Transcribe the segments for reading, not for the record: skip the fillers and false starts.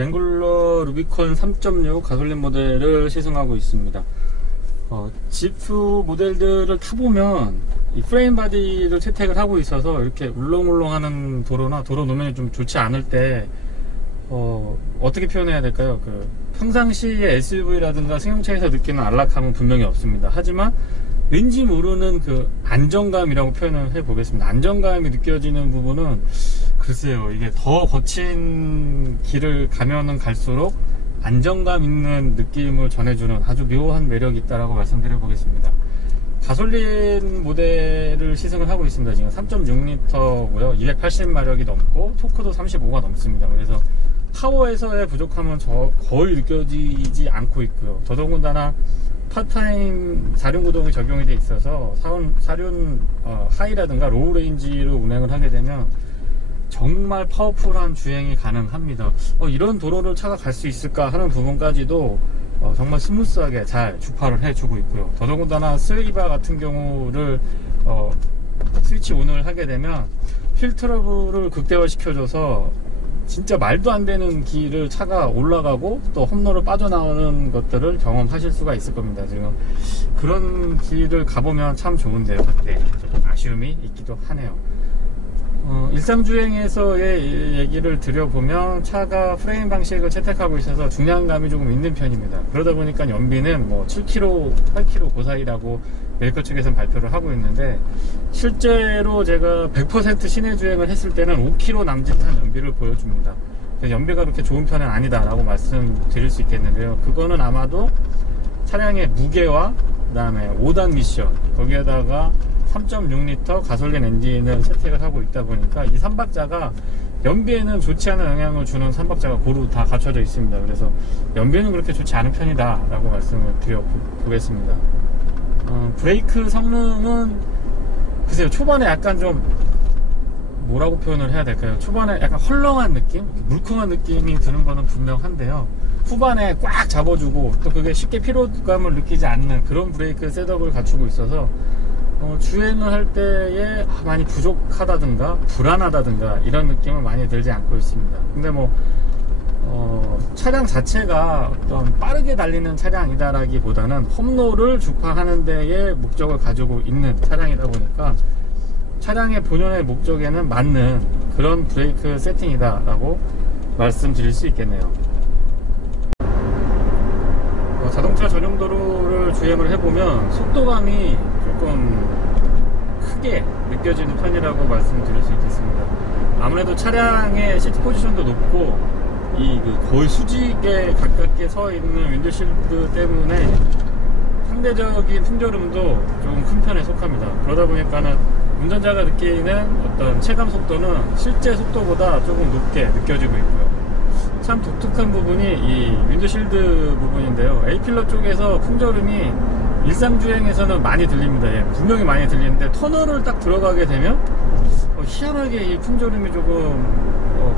랭글러 루비콘 3.6 가솔린 모델을 시승하고 있습니다. 지프 모델들을 타보면 이 프레임 바디를 채택을 하고 있어서 이렇게 울렁울렁하는 도로나 도로 노면이 좀 좋지 않을 때 어떻게 표현해야 될까요? 평상시에 SUV라든가 승용차에서 느끼는 안락함은 분명히 없습니다. 하지만 왠지 모르는 그 안정감이라고 표현을 해보겠습니다. 안정감이 느껴지는 부분은 글쎄요, 이게 더 거친 길을 가면은 갈수록 안정감 있는 느낌을 전해주는 아주 묘한 매력이 있다라고 말씀드려 보겠습니다. 가솔린 모델을 시승을 하고 있습니다. 지금 3.6L고요 280마력이 넘고 토크도 35가 넘습니다. 그래서 파워에서의 부족함은 거의 느껴지지 않고 있고요. 더더군다나 파타임 4륜 구동이 적용이 돼 있어서 4륜 하이라든가 로우 레인지로 운행을 하게 되면 정말 파워풀한 주행이 가능합니다. 이런 도로를 차가 갈 수 있을까 하는 부분까지도 정말 스무스하게 잘 주파를 해주고 있고요. 더더군다나 스위바 같은 경우를 스위치 온을 하게 되면 휠 트러블을 극대화 시켜줘서 진짜 말도 안 되는 길을 차가 올라가고 또 험로를 빠져나오는 것들을 경험하실 수가 있을 겁니다. 지금 그런 길을 가보면 참 좋은데요. 그때 좀 아쉬움이 있기도 하네요. 일상주행에서의 얘기를 드려보면 차가 프레임 방식을 채택하고 있어서 중량감이 조금 있는 편입니다. 그러다 보니까 연비는 뭐 7km, 8km 그 사이라고 메이커 측에서는 발표를 하고 있는데, 실제로 제가 100% 시내 주행을 했을 때는 5km 남짓한 연비를 보여줍니다. 연비가 그렇게 좋은 편은 아니다 라고 말씀드릴 수 있겠는데요. 그거는 아마도 차량의 무게와 그 다음에 5단 미션, 거기에다가 3.6L 가솔린 엔진을 채택을 하고 있다 보니까 이 3박자가 연비에는 좋지 않은 영향을 주는 3박자가 고루 다 갖춰져 있습니다. 그래서 연비는 그렇게 좋지 않은 편이다 라고 말씀을 드려보겠습니다. 브레이크 성능은 글쎄요, 초반에 약간 좀 뭐라고 표현을 해야 될까요? 초반에 약간 헐렁한 느낌? 물컹한 느낌이 드는 거는 분명한데요, 후반에 꽉 잡아주고 또 그게 쉽게 피로감을 느끼지 않는 그런 브레이크 셋업을 갖추고 있어서 주행을 할 때에 많이 부족하다든가 불안하다든가 이런 느낌은 많이 들지 않고 있습니다. 근데 차량 자체가 어떤 빠르게 달리는 차량이다라기보다는 험로를 주파하는 데에 목적을 가지고 있는 차량이다 보니까 차량의 본연의 목적에는 맞는 그런 브레이크 세팅이다 라고 말씀드릴 수 있겠네요. 자동차 전용 도로를 주행을 해보면 속도감이 조금 크게 느껴지는 편이라고 말씀드릴 수 있겠습니다. 아무래도 차량의 시트 포지션도 높고 거의 수직에 가깝게 서 있는 윈드실드 때문에 상대적인 풍조름도 조금 큰 편에 속합니다. 그러다 보니까는 운전자가 느끼는 어떤 체감 속도는 실제 속도보다 조금 높게 느껴지고 있고요. 참 독특한 부분이 이 윈드실드 부분인데요, A필러 쪽에서 풍조름이 일상주행에서는 많이 들립니다. 분명히 많이 들리는데 터널을 딱 들어가게 되면 희한하게 이 풍조름이 조금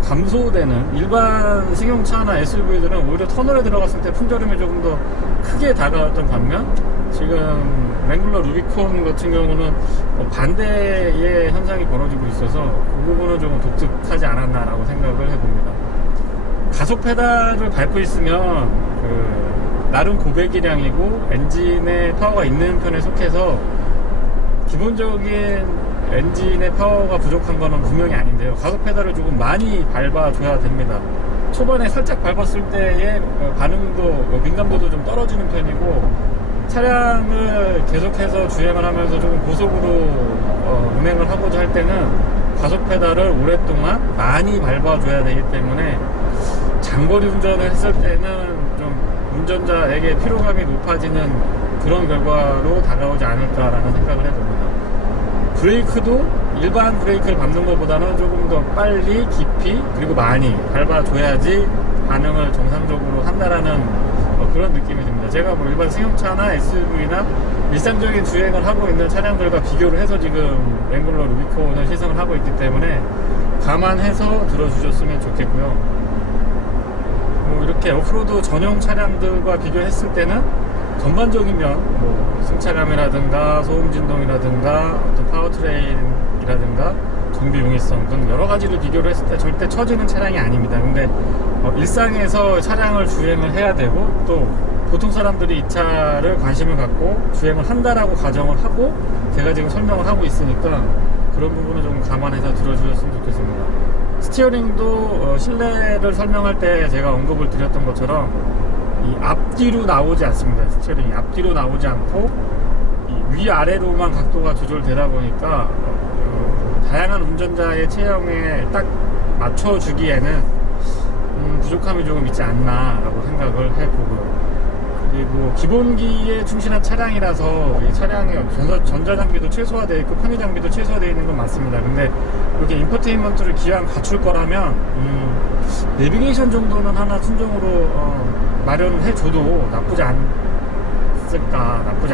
감소되는, 일반 승용차나 SUV들은 오히려 터널에 들어갔을 때 풍조름이 조금 더 크게 다가왔던 반면, 지금 랭글러 루비콘 같은 경우는 반대의 현상이 벌어지고 있어서 그 부분은 조금 독특하지 않았나 라고 생각을 해봅니다. 가속 페달을 밟고 있으면 나름 고배기량이고 엔진의 파워가 있는 편에 속해서 기본적인 엔진의 파워가 부족한 거는 분명히 아닌데요, 가속 페달을 조금 많이 밟아줘야 됩니다. 초반에 살짝 밟았을 때의 반응도, 민감도도 좀 떨어지는 편이고, 차량을 계속해서 주행을 하면서 조금 고속으로 운행을 하고자 할 때는 가속 페달을 오랫동안 많이 밟아줘야 되기 때문에 장거리 운전을 했을 때는 좀 운전자에게 피로감이 높아지는 그런 결과로 다가오지 않을까라는 생각을 해봅니다. 브레이크도 일반 브레이크를 밟는 것보다는 조금 더 빨리, 깊이, 그리고 많이 밟아줘야지 반응을 정상적으로 한다라는 그런 느낌이 듭니다. 제가 일반 승용차나 SUV나 일상적인 주행을 하고 있는 차량들과 비교를 해서 지금 랭글러 루비콘을 시승을 하고 있기 때문에 감안해서 들어주셨으면 좋겠고요. 이렇게 오프로드 전용 차량들과 비교했을 때는 전반적인 면, 승차감이라든가 소음 진동이라든가 어떤 파워트레인이라든가 정비 용이성 등 여러 가지를 비교를 했을 때 절대 처지는 차량이 아닙니다. 근데 일상에서 차량을 주행을 해야 되고, 또 보통 사람들이 이 차를 관심을 갖고 주행을 한다라고 가정을 하고 제가 지금 설명을 하고 있으니까 그런 부분을 좀 감안해서 들어주셨으면 좋겠습니다. 스티어링도 실내를 설명할 때 제가 언급을 드렸던 것처럼 이 앞뒤로 나오지 않습니다. 스티어링이 앞뒤로 나오지 않고 이 위아래로만 각도가 조절되다 보니까 다양한 운전자의 체형에 딱 맞춰주기에는 부족함이 조금 있지 않나 라고 생각을 해보고요. 그리고 기본기에 충실한 차량이라서 이 차량의 전자장비도 최소화되어 있고 편의장비도 최소화되어 있는 건 맞습니다. 근데 이렇게 인포테인먼트를 기왕 갖출 거라면 내비게이션 정도는 하나 순정으로 마련해줘도 나쁘지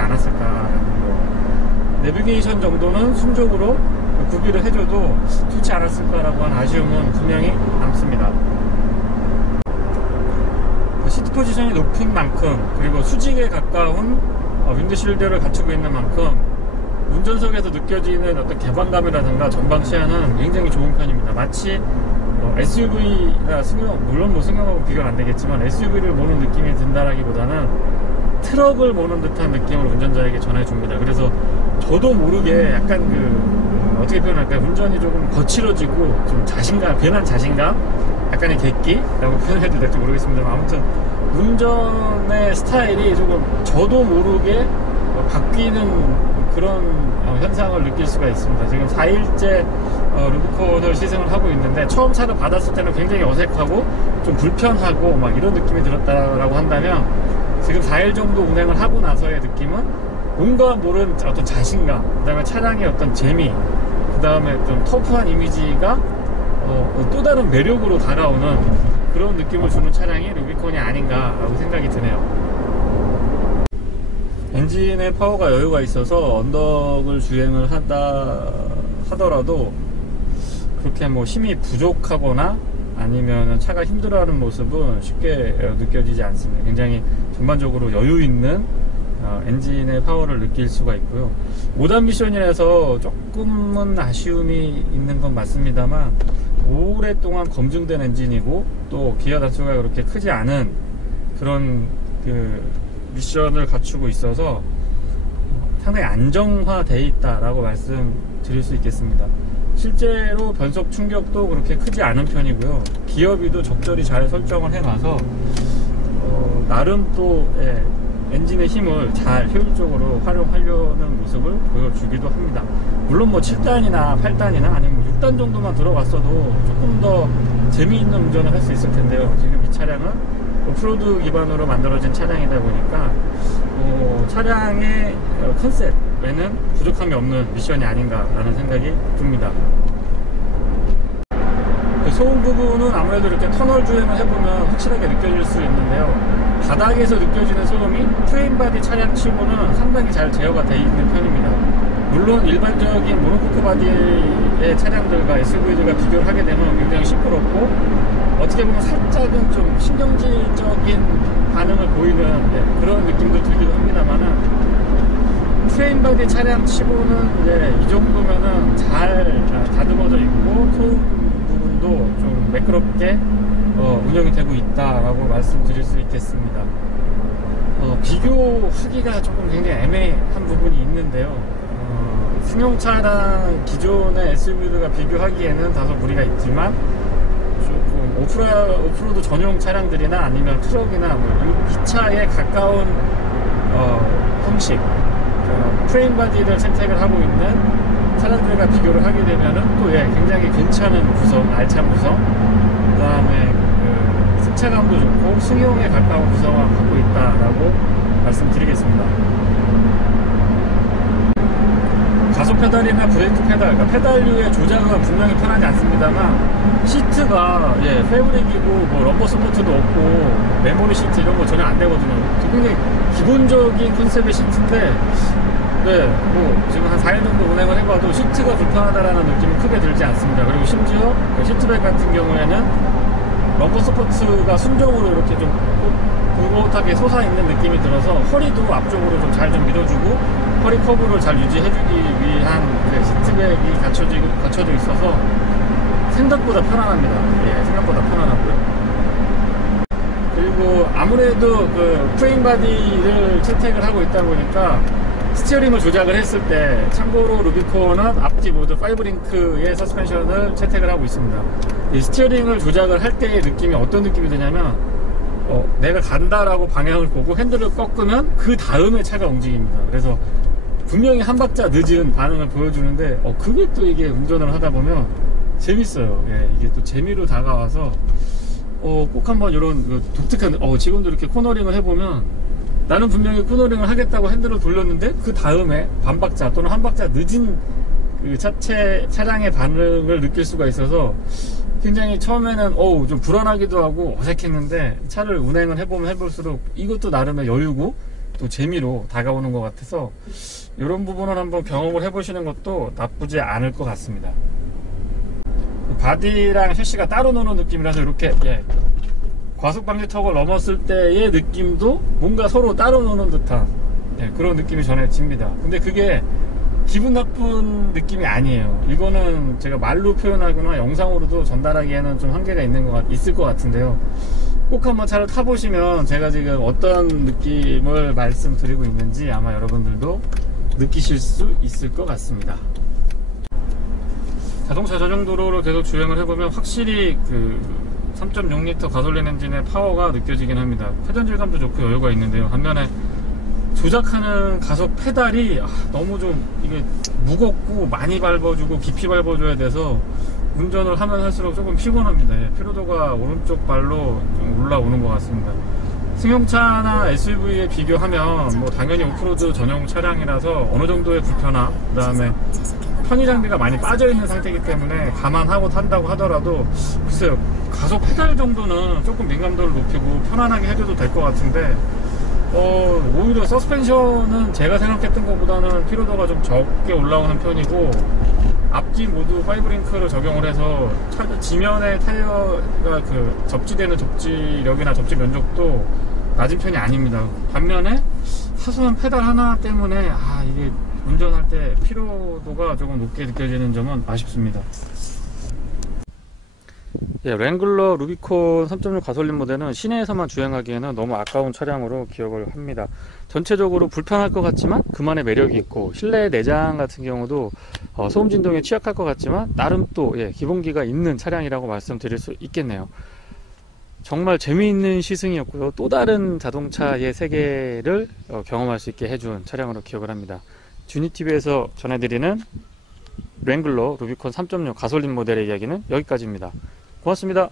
않았을까라는 거. 내비게이션 정도는 순적으로 구비를 해줘도 좋지 않았을까라고 하는 아쉬움은 분명히 남습니다. 시트 포지션이 높은 만큼, 그리고 수직에 가까운 윈드실드를 갖추고 있는 만큼 운전석에서 느껴지는 어떤 개방감이라든가 전방 시야는 굉장히 좋은 편입니다. 마치 SUV나 물론 뭐 승용하고 비교는 안 되겠지만 SUV를 모는 느낌이 든다라기보다는 트럭을 모는 듯한 느낌을 운전자에게 전해줍니다. 그래서 저도 모르게 약간 어떻게 표현할까요? 운전이 조금 거칠어지고 좀 자신감, 괜한 자신감, 약간의 객기라고 표현해도 될지 모르겠습니다만, 아무튼 운전의 스타일이 조금 저도 모르게 바뀌는 그런 현상을 느낄 수가 있습니다. 지금 4일째 루비콘을 시승을 하고 있는데, 처음 차를 받았을 때는 굉장히 어색하고 좀 불편하고 막 이런 느낌이 들었다라고 한다면, 지금 4일 정도 운행을 하고 나서의 느낌은 뭔가 모른 어떤 자신감, 그 다음에 차량의 어떤 재미, 그 다음에 좀 터프한 이미지가 또 다른 매력으로 다가오는 그런 느낌을 주는 차량이 루비콘이 아닌가라고 생각이 드네요. 엔진의 파워가 여유가 있어서 언덕을 주행을 하더라도 그렇게 뭐 힘이 부족하거나 아니면 차가 힘들어하는 모습은 쉽게 느껴지지 않습니다. 굉장히 전반적으로 여유 있는 엔진의 파워를 느낄 수가 있고요. 5단 미션이라서 조금은 아쉬움이 있는 건 맞습니다만, 오랫동안 검증된 엔진이고 또 기아 단수가 그렇게 크지 않은 그런 미션을 갖추고 있어서 상당히 안정화되어 있다라고 말씀드릴 수 있겠습니다. 실제로 변속 충격도 그렇게 크지 않은 편이고요. 기어비도 적절히 잘 설정을 해놔서 나름 또 엔진의 힘을 잘 효율적으로 활용하려는 모습을 보여주기도 합니다. 물론 뭐 7단이나 8단이나 아니면 6단 정도만 들어갔어도 조금 더 재미있는 운전을 할 수 있을 텐데요. 지금 이 차량은 오프로드 기반으로 만들어진 차량이다 보니까 차량의 컨셉에는 부족함이 없는 미션이 아닌가라는 생각이 듭니다. 소음 부분은 아무래도 이렇게 터널 주행을 해보면 확실하게 느껴질 수 있는데요. 바닥에서 느껴지는 소음이 프레임바디 차량 치고는 상당히 잘 제어가 되어 있는 편입니다. 물론 일반적인 모노코크 바디의 차량들과 SUV들과 비교를 하게 되면 굉장히 시끄럽고 어떻게 보면 살짝은 좀 신경질적인 반응을 보이는 그런 느낌도 들기도 합니다만은, 프레임바디 차량 치고는 이 정도면은 잘 다듬어져 있고 소음 부분도 좀 매끄럽게 운영이 되고 있다라고 말씀드릴 수 있겠습니다. 비교하기가 조금 굉장히 애매한 부분이 있는데요. 승용차랑 기존의 SUV들과 비교하기에는 다소 무리가 있지만, 조금 오프로드 전용 차량들이나 아니면 트럭이나 이 차에 가까운 형식, 프레임바디를 채택을 하고 있는 차량들과 비교를 하게 되면은 또 굉장히 괜찮은 구성, 알찬 구성, 그 다음에 승차감도 좋고 승용에 가까운 구성을 갖고 있다라고 말씀드리겠습니다. 가속 페달이나 브레이크 페달, 그러니까 페달류의 조작은 분명히 편하지 않습니다만, 시트가 패브릭이고 뭐 럼버 서포트도 없고 메모리 시트 이런 거 전혀 안 되거든요. 굉장히 기본적인 컨셉의 시트인데, 뭐 지금 한 4일 정도 운행을 해봐도 시트가 불편하다라는 느낌은 크게 들지 않습니다. 그리고 심지어 시트백 같은 경우에는 럼버 서포트가 순정으로 이렇게 좀 굴곡하게 솟아있는 느낌이 들어서 허리도 앞쪽으로 좀 잘 좀 밀어주고 허리 커브를 잘 유지해주기 위한 시트백이 갖춰져 있어서 생각보다 편안합니다. 생각보다 편안하고요. 그리고 아무래도 그 프레임 바디를 채택을 하고 있다 보니까 스티어링을 조작을 했을 때, 참고로 루비콘은 앞뒤 모두 5링크의 서스펜션을 채택을 하고 있습니다. 이 스티어링을 조작을 할 때의 느낌이 어떤 느낌이 드냐면, 내가 간다라고 방향을 보고 핸들을 꺾으면 그 다음에 차가 움직입니다. 그래서 분명히 한 박자 늦은 반응을 보여주는데, 그게 또 이게 운전을 하다 보면 재밌어요. 예, 이게 또 재미로 다가와서 꼭 한번 이런 독특한, 지금도 이렇게 코너링을 해보면, 나는 분명히 코너링을 하겠다고 핸들을 돌렸는데 그 다음에 반박자 또는 한 박자 늦은 그 차량의 반응을 느낄 수가 있어서 굉장히 처음에는 좀 불안하기도 하고 어색했는데, 차를 운행을 해보면 해볼수록 이것도 나름의 여유고 또 재미로 다가오는 것 같아서 이런 부분을 한번 경험을 해보시는 것도 나쁘지 않을 것 같습니다. 바디랑 셔시가 따로 노는 느낌이라서 이렇게 과속 방지턱을 넘었을 때의 느낌도 뭔가 서로 따로 노는 듯한 그런 느낌이 전해집니다. 근데 그게 기분 나쁜 느낌이 아니에요. 이거는 제가 말로 표현하거나 영상으로도 전달하기에는 좀 한계가 있을 것 같은데요. 꼭 한번 차를 타보시면 제가 지금 어떤 느낌을 말씀드리고 있는지 아마 여러분들도 느끼실 수 있을 것 같습니다. 자동차 전용 도로를 계속 주행을 해보면 확실히 그 3.6L 가솔린 엔진의 파워가 느껴지긴 합니다. 회전 질감도 좋고 여유가 있는데요. 반면에 조작하는 가속 페달이 너무 좀 이게 무겁고 많이 밟아주고 깊이 밟아줘야 돼서 운전을 하면 할수록 조금 피곤합니다. 피로도가 오른쪽 발로 좀 올라오는 것 같습니다. 승용차나 SUV에 비교하면 뭐 당연히 오프로드 전용 차량이라서 어느 정도의 불편함, 그 다음에 편의 장비가 많이 빠져있는 상태이기 때문에 감안하고 탄다고 하더라도 글쎄요, 가속 페달 정도는 조금 민감도를 높이고 편안하게 해줘도 될 것 같은데 오히려 서스펜션은 제가 생각했던 것보다는 피로도가 좀 적게 올라오는 편이고, 앞뒤 모두 5링크를 적용을 해서 지면에 타이어가 그 접지되는 접지력이나 접지 면적도 낮은 편이 아닙니다. 반면에 사소한 페달 하나 때문에 이게 운전할 때 피로도가 조금 높게 느껴지는 점은 아쉽습니다. 랭글러 루비콘 3.6 가솔린 모델은 시내에서만 주행하기에는 너무 아까운 차량으로 기억을 합니다. 전체적으로 불편할 것 같지만 그만의 매력이 있고, 실내 내장 같은 경우도 소음 진동에 취약할 것 같지만 나름 또 기본기가 있는 차량이라고 말씀드릴 수 있겠네요. 정말 재미있는 시승이었고요. 또 다른 자동차의 세계를 경험할 수 있게 해준 차량으로 기억을 합니다. 주니TV에서 전해드리는 랭글러 루비콘 3.6 가솔린 모델의 이야기는 여기까지입니다. 고맙습니다.